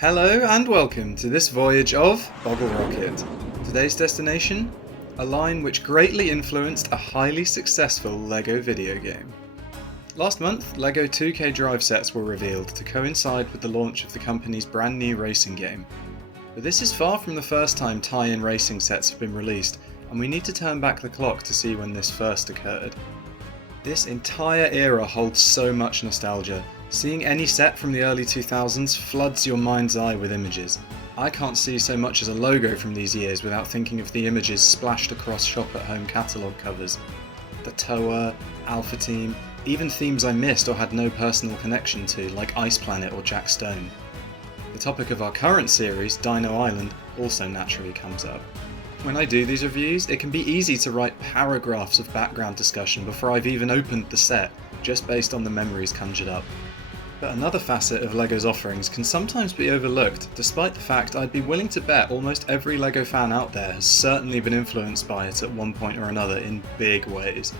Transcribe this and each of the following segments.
Hello and welcome to this voyage of Boggle Rocket. Today's destination? A line which greatly influenced a highly successful LEGO video game. Last month, LEGO 2K drive sets were revealed to coincide with the launch of the company's brand new racing game. But this is far from the first time tie-in racing sets have been released, and we need to turn back the clock to see when this first occurred. This entire era holds so much nostalgia. Seeing any set from the early 2000s floods your mind's eye with images. I can't see so much as a logo from these years without thinking of the images splashed across shop-at-home catalogue covers. The Toa, Alpha Team, even themes I missed or had no personal connection to, like Ice Planet or Jack Stone. The topic of our current series, Dino Island, also naturally comes up. When I do these reviews, it can be easy to write paragraphs of background discussion before I've even opened the set, just based on the memories conjured up. But another facet of LEGO's offerings can sometimes be overlooked, despite the fact I'd be willing to bet almost every LEGO fan out there has certainly been influenced by it at one point or another in big ways.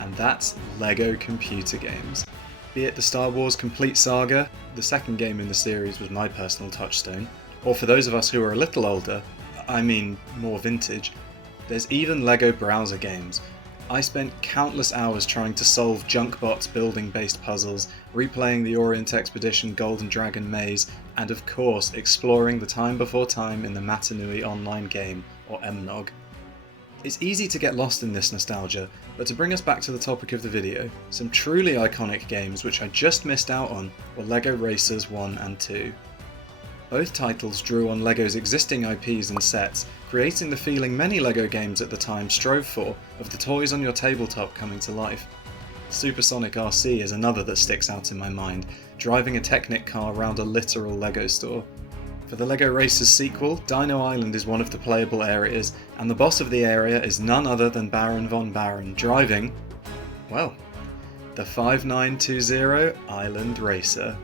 And that's LEGO computer games. Be it the Star Wars Complete Saga, the second game in the series was my personal touchstone, or for those of us who are a little older, I mean more vintage, there's even LEGO browser games. I spent countless hours trying to solve Junkbot's building-based puzzles, replaying the Orient Expedition Golden Dragon maze, and of course exploring the time before time in the Matanui online game, or MNOG. It's easy to get lost in this nostalgia, but to bring us back to the topic of the video, some truly iconic games which I just missed out on were LEGO Racers 1 and 2. Both titles drew on LEGO's existing IPs and sets, creating the feeling many LEGO games at the time strove for, of the toys on your tabletop coming to life. Supersonic RC is another that sticks out in my mind, driving a Technic car around a literal LEGO store. For the LEGO Racers sequel, Dino Island is one of the playable areas, and the boss of the area is none other than Baron von Barron, driving, well, the 5920 Island Racer.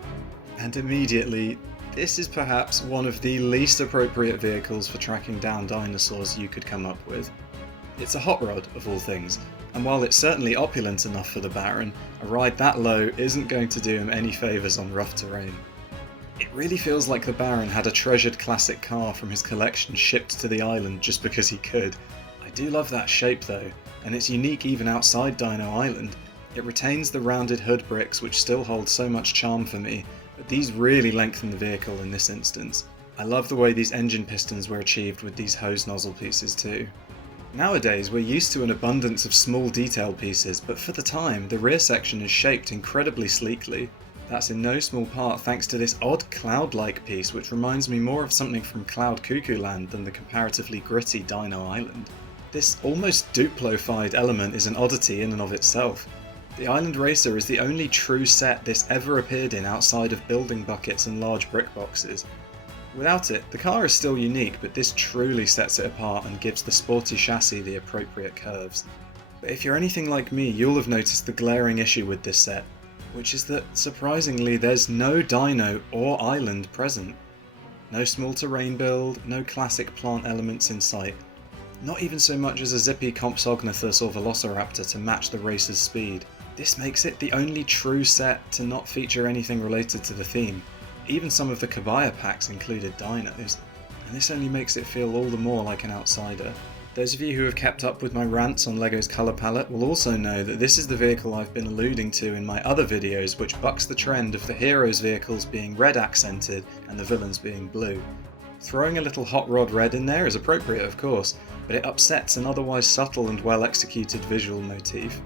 And immediately, this is perhaps one of the least appropriate vehicles for tracking down dinosaurs you could come up with. It's a hot rod, of all things, and while it's certainly opulent enough for the Baron, a ride that low isn't going to do him any favours on rough terrain. It really feels like the Baron had a treasured classic car from his collection shipped to the island just because he could. I do love that shape though, and it's unique even outside Dino Island. It retains the rounded hood bricks which still hold so much charm for me, but these really lengthen the vehicle in this instance. I love the way these engine pistons were achieved with these hose nozzle pieces too. Nowadays we're used to an abundance of small detail pieces, but for the time the rear section is shaped incredibly sleekly. That's in no small part thanks to this odd cloud-like piece which reminds me more of something from Cloud Cuckoo Land than the comparatively gritty Dino Island. This almost Duplo-fied element is an oddity in and of itself. The Island Racer is the only true set this ever appeared in outside of building buckets and large brick boxes. Without it, the car is still unique, but this truly sets it apart and gives the sporty chassis the appropriate curves. But if you're anything like me, you'll have noticed the glaring issue with this set, which is that, surprisingly, there's no dino or island present. No small terrain build, no classic plant elements in sight. Not even so much as a zippy Compsognathus or Velociraptor to match the racer's speed. This makes it the only true set to not feature anything related to the theme. Even some of the Kabaya packs included dinos, and this only makes it feel all the more like an outsider. Those of you who have kept up with my rants on LEGO's colour palette will also know that this is the vehicle I've been alluding to in my other videos, which bucks the trend of the heroes' vehicles being red accented and the villains being blue. Throwing a little hot rod red in there is appropriate of course, but it upsets an otherwise subtle and well executed visual motif.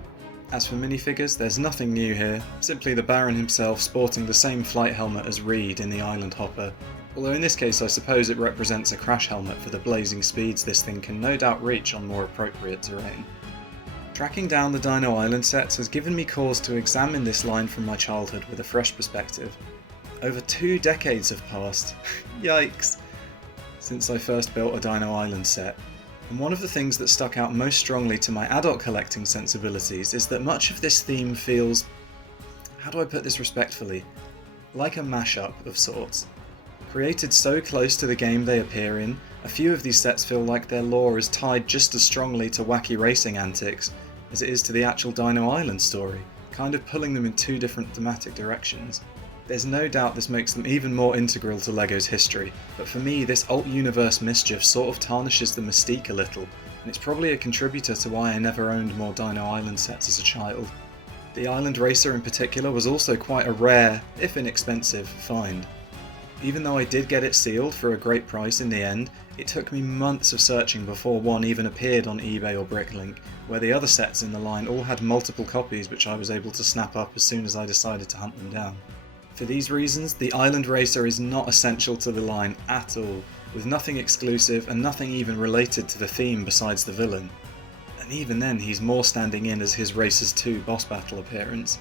As for minifigures, there's nothing new here, simply the Baron himself sporting the same flight helmet as Reed in the Island Hopper, although in this case I suppose it represents a crash helmet for the blazing speeds this thing can no doubt reach on more appropriate terrain. Tracking down the Dino Island sets has given me cause to examine this line from my childhood with a fresh perspective. Over 2 decades have passed, yikes, since I first built a Dino Island set. And one of the things that stuck out most strongly to my adult collecting sensibilities is that much of this theme feels, how do I put this respectfully, like a mashup of sorts. Created so close to the game they appear in, a few of these sets feel like their lore is tied just as strongly to wacky racing antics as it is to the actual Dino Island story, kind of pulling them in 2 different thematic directions. There's no doubt this makes them even more integral to LEGO's history, but for me this alt-universe mischief sort of tarnishes the mystique a little, and it's probably a contributor to why I never owned more Dino Island sets as a child. The Island Racer in particular was also quite a rare, if inexpensive, find. Even though I did get it sealed for a great price in the end, it took me months of searching before one even appeared on eBay or Bricklink, where the other sets in the line all had multiple copies which I was able to snap up as soon as I decided to hunt them down. For these reasons, the Island Racer is not essential to the line at all, with nothing exclusive and nothing even related to the theme besides the villain. And even then he's more standing in as his Racers 2 boss battle appearance.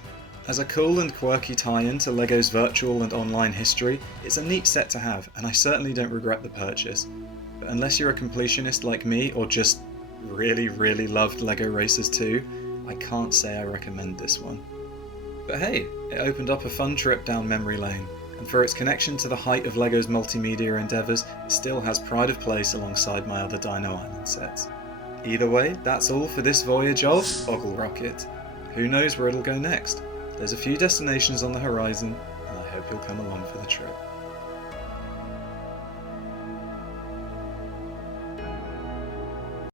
As a cool and quirky tie-in to LEGO's virtual and online history, it's a neat set to have, and I certainly don't regret the purchase. But unless you're a completionist like me, or just really loved LEGO Racers 2, I can't say I recommend this one. But hey, it opened up a fun trip down memory lane, and for its connection to the height of LEGO's multimedia endeavours, it still has pride of place alongside my other Dino Island sets. Either way, that's all for this voyage of Boggle Rocket. Who knows where it'll go next? There's a few destinations on the horizon, and I hope you'll come along for the trip.